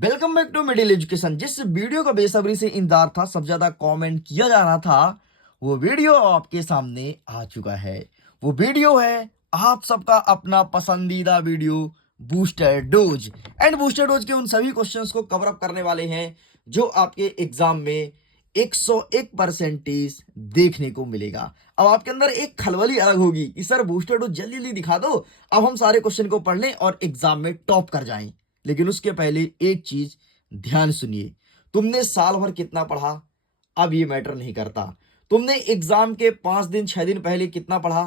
Welcome back to middle education. जिस video का बेसब्री से इंतजार था, सबसे ज्यादा कमेंट किया जा रहा था, वो वीडियो आपके सामने आ चुका है। वो वीडियो है आप सबका अपना पसंदीदा video, booster dose. And booster dose के उन सभी क्वेश्चंस को कवर अप करने वाले हैं जो आपके एग्जाम में 101 परसेंटेज देखने को मिलेगा। अब आपके अंदर एक खलबली अलग होगी कि सर बूस्टर डोज जल्दी जल्दी दिखा दो, अब हम सारे क्वेश्चन को पढ़ लें और एग्जाम में टॉप कर जाएं। लेकिन उसके पहले एक चीज ध्यान सुनिए। तुमने साल भर कितना पढ़ा अब ये मैटर नहीं करता। तुमने एग्जाम के 5 दिन 6 दिन पहले कितना पढ़ा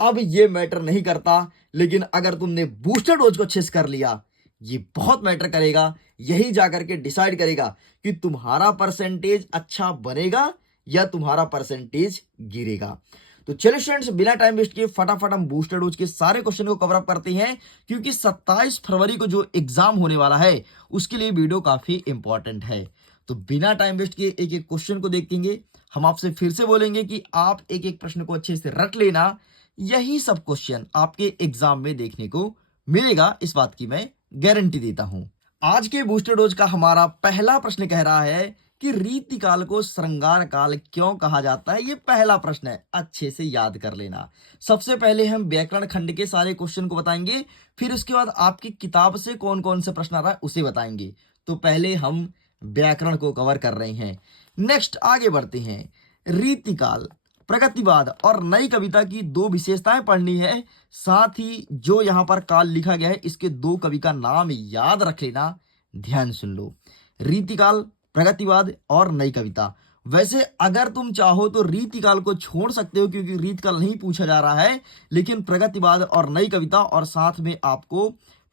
अब ये मैटर नहीं करता। लेकिन अगर तुमने बूस्टर डोज को अच्छे से कर लिया, ये बहुत मैटर करेगा। यही जाकर के डिसाइड करेगा कि तुम्हारा परसेंटेज अच्छा बनेगा या तुम्हारा परसेंटेज गिरेगा। तो चलिए स्टूडेंट्स, बिना टाइम वेस्ट किए फटाफट हम बूस्टर डोज के सारे क्वेश्चन को कवर अप करते हैं, क्योंकि 27 फरवरी को जो एग्जाम होने वाला है उसके लिए वीडियो काफी इंपॉर्टेंट है। तो बिना टाइम वेस्ट किए एक एक क्वेश्चन को देखेंगे। हम आपसे फिर से बोलेंगे कि आप एक एक प्रश्न को अच्छे से रट लेना। यही सब क्वेश्चन आपके एग्जाम में देखने को मिलेगा, इस बात की मैं गारंटी देता हूं। आज के बूस्टर डोज का हमारा पहला प्रश्न कह रहा है कि रीतिकाल को श्रृंगार काल क्यों कहा जाता है। ये पहला प्रश्न है, अच्छे से याद कर लेना। सबसे पहले हम व्याकरण खंड के सारे क्वेश्चन को बताएंगे, फिर उसके बाद आपकी किताब से कौन कौन से प्रश्न आ रहा है उसे बताएंगे। तो पहले हम व्याकरण को कवर कर रहे हैं। नेक्स्ट आगे बढ़ते हैं। रीतिकाल, प्रगतिवाद और नई कविता की दो विशेषताएं पढ़नी है। साथ ही जो यहां पर काल लिखा गया है इसके दो कवि का नाम याद रख लेना। ध्यान सुन लो, रीतिकाल, प्रगतिवाद और नई कविता। वैसे अगर तुम चाहो तो रीतिकाल को छोड़ सकते हो, क्योंकि रीतिकाल नहीं पूछा जा रहा है, लेकिन प्रगतिवाद और नई कविता और साथ में आपको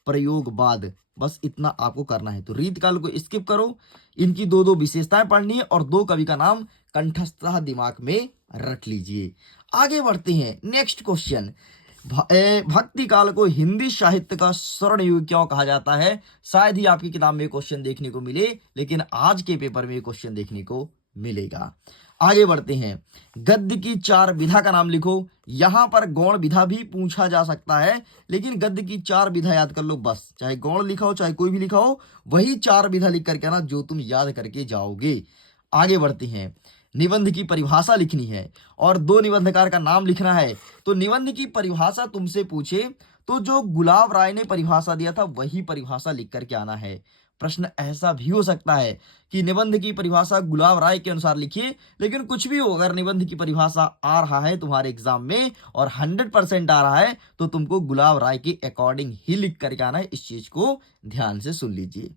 प्रयोगवाद, बस इतना आपको करना है। तो रीतिकाल को स्किप करो, इनकी दो दो विशेषताएं पढ़नी है और दो कवि का नाम कंठस्थ दिमाग में रख लीजिए। आगे बढ़ते हैं। नेक्स्ट क्वेश्चन, भक्ति काल को हिंदी साहित्य का स्वर्ण युग क्यों कहा जाता है। शायद ही आपकी किताब में क्वेश्चन देखने को मिले, लेकिन आज के पेपर में क्वेश्चन देखने को मिलेगा। आगे बढ़ते हैं। गद्य की 4 विधा का नाम लिखो। यहां पर गौण विधा भी पूछा जा सकता है, लेकिन गद्य की 4 विधा याद कर लो बस। चाहे गौण लिखा हो चाहे कोई भी लिखा हो, वही 4 विधा लिख करके आना जो तुम याद करके जाओगे। आगे बढ़ते हैं। निबंध की परिभाषा लिखनी है और दो निबंधकार का नाम लिखना है। तो निबंध की परिभाषा तुमसे पूछे तो जो गुलाब राय ने परिभाषा दिया था वही परिभाषा लिख करके आना है। प्रश्न ऐसा भी हो सकता है कि निबंध की परिभाषा गुलाब राय के अनुसार लिखिए, लेकिन कुछ भी हो, अगर निबंध की परिभाषा आ रहा है तुम्हारे एग्जाम में और 100% आ रहा है तो तुमको गुलाब राय के अकॉर्डिंग ही लिख करके आना है। इस चीज को ध्यान से सुन लीजिए।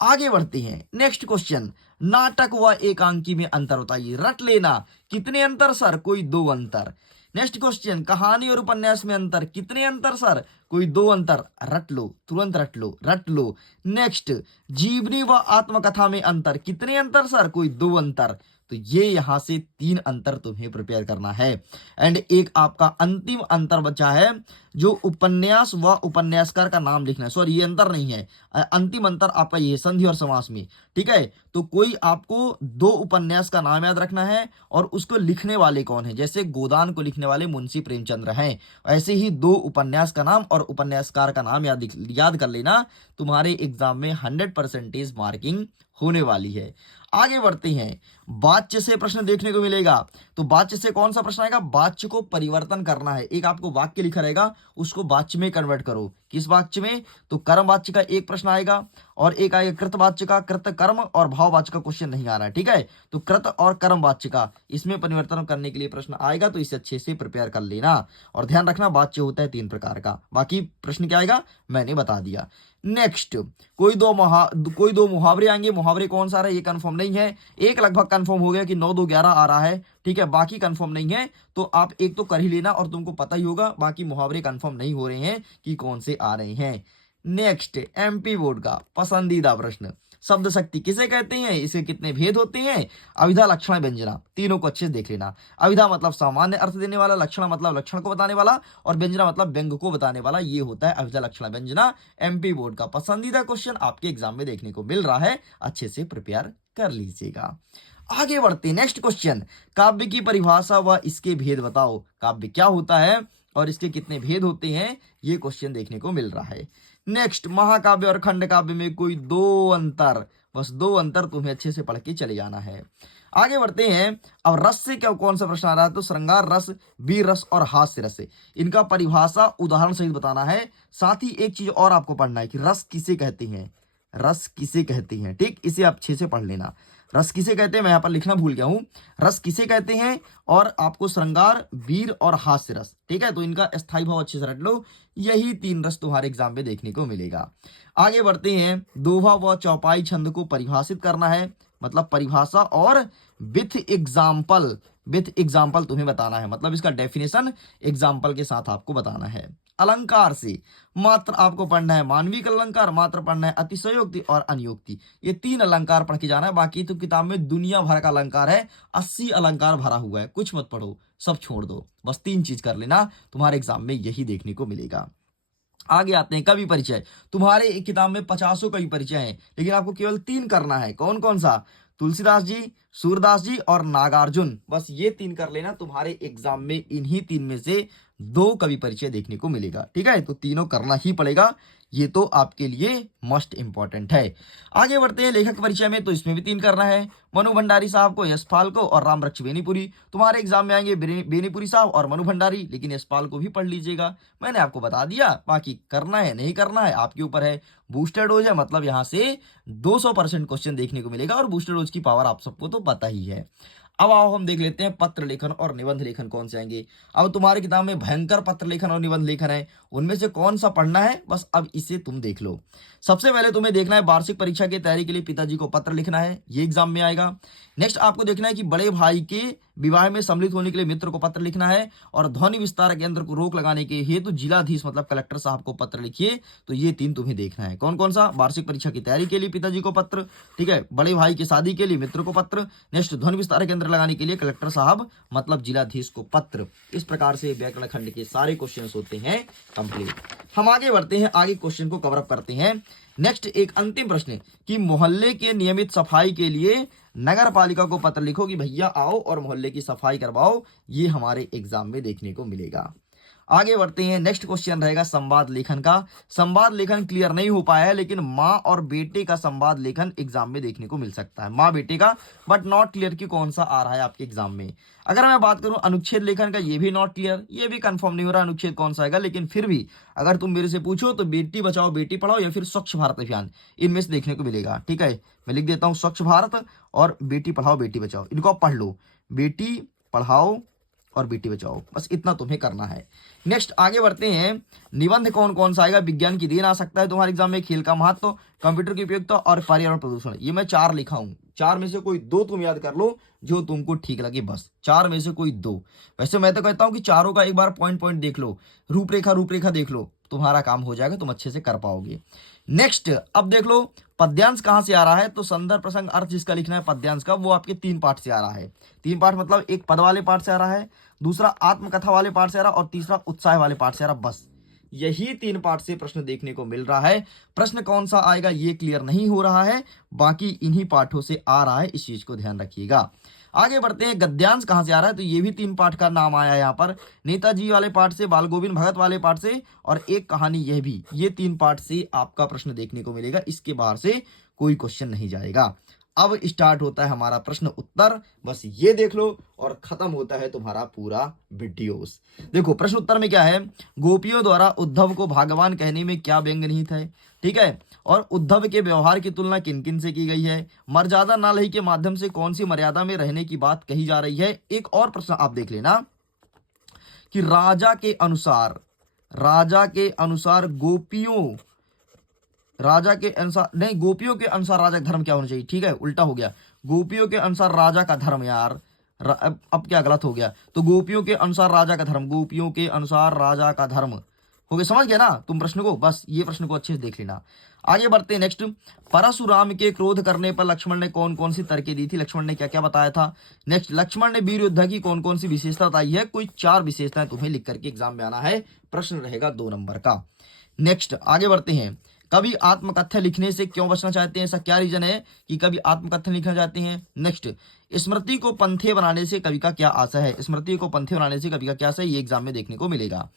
आगे बढ़ते हैं। नेक्स्ट क्वेश्चन, नाटक व एकांकी में अंतर बताइए। रट लेना। कितने अंतर सर? कोई 2 अंतर। नेक्स्ट क्वेश्चन, कहानी और उपन्यास में अंतर। कितने अंतर सर? कोई 2 अंतर। रट लो, तुरंत रट लो, रट लो। नेक्स्ट, जीवनी व आत्मकथा में अंतर। कितने अंतर सर? कोई 2 अंतर। तो ये यहां से 3 अंतर तुम्हें प्रिपेयर करना है। एंड एक आपका अंतिम अंतर बचा है, जो उपन्यास व उपन्यासकार का नाम लिखना है। सॉरी, ये अंतर नहीं है, अंतिम अंतर आपका ये संधि और समास में। ठीक है, तो कोई आपको 2 उपन्यास का नाम याद रखना है और उसको लिखने वाले कौन है। जैसे गोदान को लिखने वाले मुंशी प्रेमचंद्र हैं, ऐसे ही 2 उपन्यास का नाम और उपन्यासकार का नाम याद कर लेना। तुम्हारे एग्जाम में 100% मार्किंग होने वाली है। आगे बढ़ते हैं। वाच्य से प्रश्न देखने को मिलेगा। तो वाच्य से कौन सा प्रश्न आएगा? वाच्य को परिवर्तन करना है। एक आपको वाक्य लिखा रहेगा, उसको वाच्य में कन्वर्ट करो। किस वाच्य में? तो कर्म वाच्य का एक प्रश्न आएगा और एक आएगा कृत वाच्य का। कृत कर्म और भाव वाच्य का क्वेश्चन नहीं आ रहा है, ठीक है। तो कृत और कर्म वाच्य का इसमें परिवर्तन करने के लिए प्रश्न आएगा, तो इसे अच्छे से प्रिपेयर कर लेना। और ध्यान रखना, वाच्य होता है 3 प्रकार का। बाकी प्रश्न क्या आएगा मैंने बता दिया। नेक्स्ट, कोई दो मुहावरे आएंगे। मुहावरे कौन सा आ रहा है ये कंफर्म नहीं है। एक लगभग कंफर्म हो गया कि 9 2 11 आ रहा है, ठीक है। बाकी कंफर्म नहीं है, तो आप एक तो कर ही लेना और तुमको पता ही होगा। बाकी मुहावरे कंफर्म नहीं हो रहे हैं कि कौन से आ रहे हैं। नेक्स्ट, एमपी बोर्ड का पसंदीदा प्रश्न, शब्द शक्ति किसे कहते हैं, इसके कितने भेद होते हैं। अभिधा, लक्षण, व्यंजना, तीनों को अच्छे से देख लेना। अभिधा मतलब सामान्य अर्थ देने वाला, लक्षण मतलब लक्षण को बताने वाला, और व्यंजना मतलब व्यंग को बताने वाला। ये होता है अभिधा, लक्षण, व्यंजना। एमपी बोर्ड का पसंदीदा क्वेश्चन आपके एग्जाम में देखने को मिल रहा है, अच्छे से प्रिपेयर कर लीजिएगा। आगे बढ़ते हैं। नेक्स्ट क्वेश्चन, काव्य की परिभाषा व इसके भेद बताओ। काव्य क्या होता है और इसके कितने भेद होते हैं, ये क्वेश्चन देखने को मिल रहा है। नेक्स्ट, महाकाव्य और खंड काव्य में कोई दो अंतर, बस दो अंतर तुम्हें अच्छे से पढ़ के चले जाना है। आगे बढ़ते हैं। अब रस से क्या कौन सा प्रश्न आ रहा है, तो श्रृंगार रस, वीर रस और हास्य रस से इनका परिभाषा उदाहरण सहित बताना है। साथ ही एक चीज और आपको पढ़ना है कि रस किसे कहते हैं, रस किसे कहते हैं, ठीक, इसे आप अच्छे से पढ़ लेना। रस किसे कहते हैं, मैं यहाँ पर लिखना भूल गया हूं, रस किसे कहते हैं, और आपको श्रृंगार, वीर और हास्य रस, ठीक है, तो इनका स्थायी भाव अच्छे से रट लो। यही तीन रस तुम्हारे एग्जाम में देखने को मिलेगा। आगे बढ़ते हैं। दोहा व चौपाई छंद को परिभाषित करना है, मतलब परिभाषा, और विथ एग्जाम्पल, विथ एग्जाम्पल तुम्हें बताना है, मतलब इसका डेफिनेशन एग्जाम्पल के साथ आपको बताना है। अलंकार से मात्र आपको पढ़ना है मानविक अलंकार, मात्र पढ़ना है अतिशयोक्ति और अनियोक्ति, ये तीन अलंकार पढ़ के जाना है। बाकी तो किताब में दुनिया भर का अलंकार है, 80 अलंकार भरा हुआ है, कुछ मत पढ़ो, सब छोड़ दो, बस तीन चीज कर लेना, तुम्हारे एग्जाम में यही देखने को मिलेगा। आगे आते हैं कवि परिचय। तुम्हारे एक किताब में 50 कवि परिचय हैं, लेकिन आपको केवल तीन करना है। कौन कौन सा, तुलसीदास जी, सूरदास जी और नागार्जुन, बस ये तीन कर लेना। तुम्हारे एग्जाम में इन्हीं तीन में से दो कवि परिचय देखने को मिलेगा, ठीक है, तो तीनों करना ही पड़ेगा, ये तो आपके लिए मोस्ट इंपॉर्टेंट है। आगे बढ़ते हैं लेखक परिचय में, तो इसमें भी तीन करना है। मनु भंडारी साहब को, यशपाल को और रामरक्ष बेनीपुरी। तुम्हारे एग्जाम में आएंगे बेनीपुरी साहब और मनु भंडारी, लेकिन यशपाल को भी पढ़ लीजिएगा, मैंने आपको बता दिया। बाकी करना है नहीं करना है आपके ऊपर है। बूस्टर डोज है, मतलब यहाँ से 200% क्वेश्चन देखने को मिलेगा, और बूस्टर डोज की पावर आप सबको तो पता ही है। अब आओ हम देख लेते हैं पत्र लेखन और निबंध लेखन कौन से आएंगे। अब तुम्हारी किताब में भयंकर पत्र लेखन और निबंध लेखन है, उनमें से कौन सा पढ़ना है, बस अब इसे तुम देख लो। सबसे पहले तुम्हें देखना है वार्षिक परीक्षा की तैयारी के लिए पिताजी को पत्र लिखना है, ये एग्जाम में आएगा। नेक्स्ट आपको देखना है कि बड़े भाई के विवाह में सम्मिलित होने के लिए मित्र को पत्र लिखना है, और ध्वनि विस्तारक यंत्र को रोक लगाने के हेतु जिलाधीश मतलब कलेक्टर साहब को पत्र लिखिए। तो ये तीन तुम्हें देखना है। कौन कौन सा, वार्षिक परीक्षा की तैयारी के लिए पिताजी को पत्र, ठीक है, बड़े भाई की शादी के लिए मित्र को पत्र, नेक्स्ट ध्वनि विस्तारक यंत्र लगाने के लिए कलेक्टर साहब मतलब जिलाधीश को पत्र। इस प्रकार से व्याकरण खंड के सारे क्वेश्चन होते हैं कंप्लीट। हम आगे बढ़ते हैं, आगे क्वेश्चन को कवर अप करते हैं। नेक्स्ट एक अंतिम प्रश्न कि मोहल्ले के नियमित सफाई के लिए नगर पालिका को पत्र लिखो कि भैया आओ और मोहल्ले की सफाई करवाओ, ये हमारे एग्जाम में देखने को मिलेगा। आगे बढ़ते हैं। नेक्स्ट क्वेश्चन रहेगा संवाद लेखन का। संवाद लेखन क्लियर नहीं हो पाया है, लेकिन माँ और बेटे का संवाद लेखन एग्जाम में देखने को मिल सकता है, माँ बेटे का, बट नॉट क्लियर कि कौन सा आ रहा है आपके एग्जाम में। अगर मैं बात करूं अनुच्छेद लेखन का, ये भी नॉट क्लियर, ये भी कंफर्म नहीं हो रहा अनुच्छेद कौन सा आएगा, लेकिन फिर भी अगर तुम मेरे से पूछो तो बेटी बचाओ बेटी पढ़ाओ या फिर स्वच्छ भारत अभियान, इनमें से देखने को मिलेगा, ठीक है। मैं लिख देता हूँ स्वच्छ भारत और बेटी पढ़ाओ बेटी बचाओ, इनको आप पढ़ लो, बेटी पढ़ाओ और बेटी बचाओ, बस इतना तुम्हें करना है। नेक्स्ट आगे बढ़ते हैं। निबंध कौन कौन सा आएगा, विज्ञान की देन आ सकता है तुम्हारे एग्जाम में, खेल का महत्व, कंप्यूटर की उपयोगिता और पर्यावरण प्रदूषण। ये मैं 4 लिखा हूं, 4 में से कोई 2 तुम याद कर लो जो तुमको ठीक लगे, बस 4 में से कोई 2। वैसे मैं तो कहता हूं कि चारों का एक बार पॉइंट पॉइंट देख लो, रूपरेखा देख लो, तुम्हारा काम हो जाएगा, तुम अच्छे से कर पाओगे। नेक्स्ट अब देख लो पद्यांश कहां से आ रहा है, तो संदर्भ प्रसंग अर्थ जिसका लिखना है पद्यांश का, वो आपके 3 पार्ट से आ रहा है। 3 पार्ट मतलब एक पद वाले पार्ट से आ रहा है, दूसरा आत्मकथा वाले पार्ट से आ रहा है और तीसरा उत्साह वाले पार्ट से आ रहा है। बस यही 3 पार्ट से प्रश्न देखने को मिल रहा है। प्रश्न कौन सा आएगा ये क्लियर नहीं हो रहा है, बाकी इन्हीं पाठों से आ रहा है, इस चीज को ध्यान रखिएगा। आगे बढ़ते हैं। गद्यांश कहां से आ रहा है, तो ये भी 3 पाठ का नाम आया है यहाँ पर, नेताजी वाले पाठ से, बाल गोविंद भगत वाले पाठ से और एक कहानी यह भी, ये 3 पाठ से आपका प्रश्न देखने को मिलेगा, इसके बाहर से कोई क्वेश्चन नहीं जाएगा। अब स्टार्ट होता है हमारा प्रश्न उत्तर, बस ये देख लो और खत्म होता है तुम्हारा पूरा वीडियोस। देखो प्रश्न उत्तर में क्या है, गोपियों द्वारा उद्धव को भगवान कहने में क्या व्यंग निहित है, ठीक है, और उद्धव के व्यवहार की तुलना किन किन से की गई है, मर्यादा ना लही के माध्यम से कौन सी मर्यादा में रहने की बात कही जा रही है। एक और प्रश्न आप देख लेना कि राजा के अनुसार गोपियों के अनुसार राजा का धर्म क्या होना चाहिए, ठीक है, उल्टा हो गया, गोपियों के अनुसार राजा का धर्म, यार अब क्या गलत हो गया, तो गोपियों के अनुसार राजा का धर्म, गोपियों के अनुसार राजा का धर्म हो गया, समझ गया ना तुम प्रश्न को, बस ये प्रश्न को अच्छे से देख लेना। आगे बढ़ते हैं। नेक्स्ट, परशुराम के क्रोध करने पर लक्ष्मण ने कौन कौन सी तरकीब दी थी, लक्ष्मण ने क्या क्या बताया था। नेक्स्ट, लक्ष्मण ने वीर योद्धा की कौन कौन सी विशेषता बताई है, कोई 4 विशेषताएं तुम्हें लिख करके एग्जाम में आना है, प्रश्न रहेगा 2 नंबर का। नेक्स्ट आगे बढ़ते हैं। कभी आत्मकथ्य लिखने से क्यों बचना चाहते हैं, ऐसा क्या रीजन है कि कभी आत्मकथ्य लिखना चाहते हैं। नेक्स्ट, स्मृति को पंथे बनाने से कवि का क्या आशय है, स्मृति को पंथे बनाने से कवि का क्या आशय है, ये एग्जाम में देखने को मिलेगा।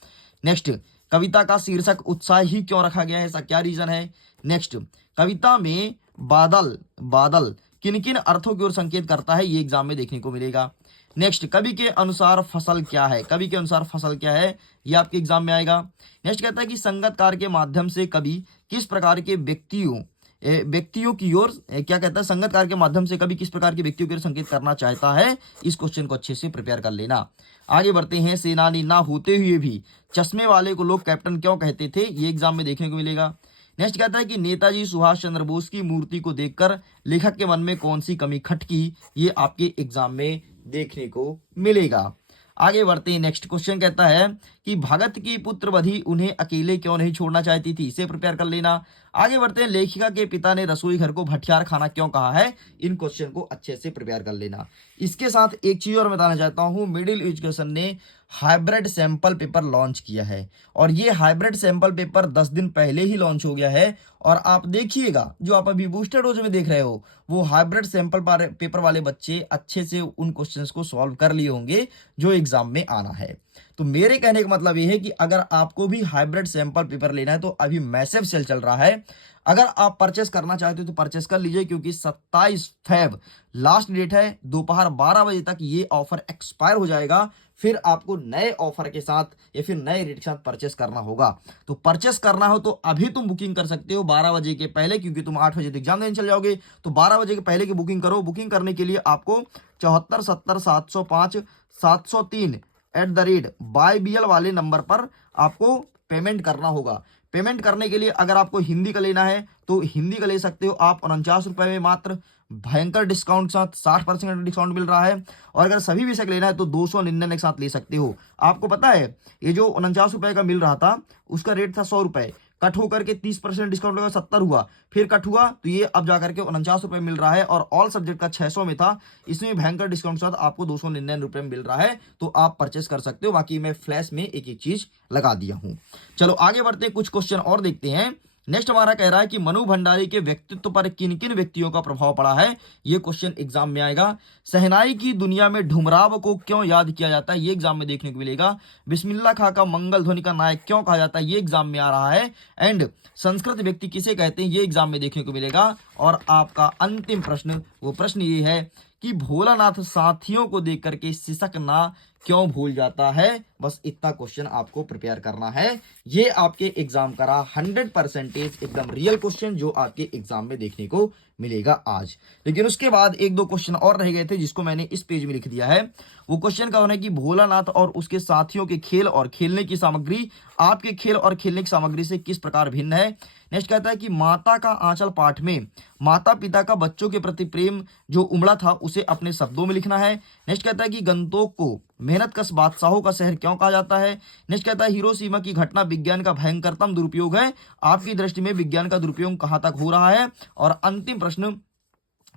नेक्स्ट, कविता का शीर्षक उत्साह ही क्यों रखा गया है, ऐसा क्या रीजन है। नेक्स्ट, कविता में बादल बादल किन किन अर्थों की ओर संकेत करता है, ये एग्जाम में देखने को मिलेगा। नेक्स्ट, कवि के अनुसार फसल क्या है, कवि के अनुसार फसल क्या है, ये आपके एग्जाम में आएगा। नेक्स्ट कहता है कि संगतकार के माध्यम से कवि किस प्रकार के व्यक्तियों की ओर क्या कहता है, संगतकार के माध्यम से कवि किस प्रकार के व्यक्तियों की ओर संकेत करना चाहता है, इस क्वेश्चन को अच्छे से प्रिपेयर कर लेना। आगे बढ़ते हैं, सेनानी ना होते हुए भी चश्मे वाले को लोग कैप्टन क्यों कहते थे, ये एग्जाम में देखने को मिलेगा। नेक्स्ट कहता है कि नेताजी सुभाष चंद्र बोस की मूर्ति को देखकर लेखक के मन में कौन सी कमी खटकी, ये आपके एग्जाम में देखने को मिलेगा। आगे बढ़ते हैं, नेक्स्ट क्वेश्चन कहता है कि भगत की पुत्रवधि उन्हें अकेले क्यों नहीं छोड़ना चाहती थी, इसे प्रिपेयर कर लेना। आगे बढ़ते हैं, लेखिका के पिता ने रसोई घर को भटियार खाना क्यों कहा है, इन क्वेश्चन को अच्छे से प्रिपेयर कर लेना। इसके साथ एक चीज और बताना चाहता हूं, मिडिल एजुकेशन ने हाइब्रिड सैंपल पेपर लॉन्च किया है और ये हाइब्रिड सैंपल पेपर 10 दिन पहले ही लॉन्च हो गया है। और आप देखिएगा, जो आप अभी बूस्टर डोज में देख रहे हो, वो हाइब्रिड सैंपल पेपर वाले बच्चे अच्छे से उन क्वेश्चंस को सॉल्व कर लिए होंगे जो एग्जाम में आना है। तो मेरे कहने का मतलब ये है कि अगर आपको भी हाइब्रिड सैंपल पेपर लेना है तो अभी मैसिव सेल चल रहा है। अगर आप परचेस करना चाहते हो तो परचेस कर लीजिए, क्योंकि 27 फेब लास्ट डेट है, दोपहर 12 बजे तक ये ऑफर एक्सपायर हो जाएगा। फिर आपको नए ऑफर के साथ या फिर नए रेट के साथ परचेस करना होगा। तो परचेस करना हो तो अभी तुम बुकिंग कर सकते हो 12 बजे के पहले, क्योंकि तुम 8 बजे तक एग्जाम देने चल जाओगे। तो 12 बजे के पहले की बुकिंग करो। बुकिंग करने के लिए आपको 7470 705 703 @BYBL वाले नंबर पर आपको पेमेंट करना होगा। पेमेंट करने के लिए अगर आपको हिंदी का लेना है तो हिंदी का ले सकते हो आप 49 रुपए में, मात्र भयंकर डिस्काउंट साथ 60% डिस्काउंट मिल रहा है। और अगर सभी विषय का लेना है तो 299 के साथ ले सकते हो। आपको पता है ये जो 49 रुपए का मिल रहा था उसका रेट था 100 रुपए, कट होकर के 30% डिस्काउंट लगा 70 हुआ, फिर कट हुआ तो ये अब जाकर के 49 रुपए मिल रहा है। और ऑल सब्जेक्ट का 600 में था, इसमें भयंकर डिस्काउंट साथ आपको 299 रुपए में मिल रहा है। तो आप परचेस कर सकते हो। बाकी मैं फ्लैश में एक एक चीज लगा दिया हूं। चलो आगे बढ़ते हैं, कुछ क्वेश्चन और देखते हैं। नेक्स्ट हमारा कह रहा है कि मनु भंडारी के व्यक्तित्व पर किन किन व्यक्तियों का प्रभाव पड़ा है, ये क्वेश्चन एग्जाम में आएगा। शहनाई की दुनिया में ढुमराव को क्यों याद किया जाता है, ये एग्जाम में देखने को मिलेगा। बिस्मिल्लाह खां का मंगल ध्वनि का नायक क्यों कहा जाता है, ये एग्जाम में आ रहा है। एंड संस्कृत व्यक्ति किसे कहते हैं, ये एग्जाम में देखने को मिलेगा। और आपका अंतिम प्रश्न, वो प्रश्न ये है कि भोलानाथ साथियों को देख करके सिसकना क्यों भूल जाता है। बस इतना क्वेश्चन आपको प्रिपेयर करना है। ये आपके एग्जाम का रहा 100% एकदम रियल क्वेश्चन जो आपके एग्जाम में देखने को मिलेगा आज। लेकिन उसके बाद एक दो क्वेश्चन और रह गए थे जिसको मैंने इस पेज में लिख दिया है। वो क्वेश्चन का होना है कि भोलानाथ और उसके साथियों के खेल और खेलने की सामग्री आपके खेल और खेलने की सामग्री से किस प्रकार भिन्न है। नेक्स्ट कहता है कि माता का आंचल पाठ में माता पिता का बच्चों के प्रति प्रेम जो उमड़ा था उसे अपने शब्दों में लिखना है। नेक्स्ट कहता है कि गंतोक को मेहनतकश बादशाहों का शहर क्यों कहा जाता है। नेक्स्ट कहता है हिरोशिमा की घटना विज्ञान का भयंकरतम दुरुपयोग है, आपकी दृष्टि में विज्ञान का दुरुपयोग कहां तक हो रहा है। और अंतिम प्रश्न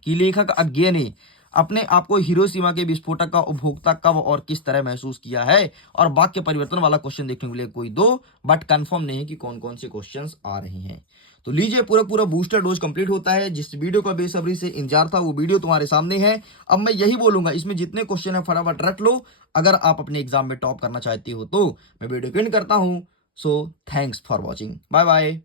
कि लेखक अज्ञे ने अपने आप को हिरोशिमा के विस्फोटक का उपभोक्ता कब और किस तरह महसूस किया है। और वाक्य परिवर्तन वाला क्वेश्चन देखने को मिलेगा कोई दो, बट कंफर्म नहीं है कि कौन कौन से क्वेश्चंस आ रहे हैं। तो लीजिए, पूरा बूस्टर डोज कंप्लीट होता है। जिस वीडियो का बेसब्री से इंतजार था वो वीडियो तुम्हारे सामने है। अब मैं यही बोलूंगा, इसमें जितने क्वेश्चन है फटाफट रट लो अगर आप अपने एग्जाम में टॉप करना चाहती हो तो। मैं वीडियो एंड करता हूं। So thanks for watching, bye bye.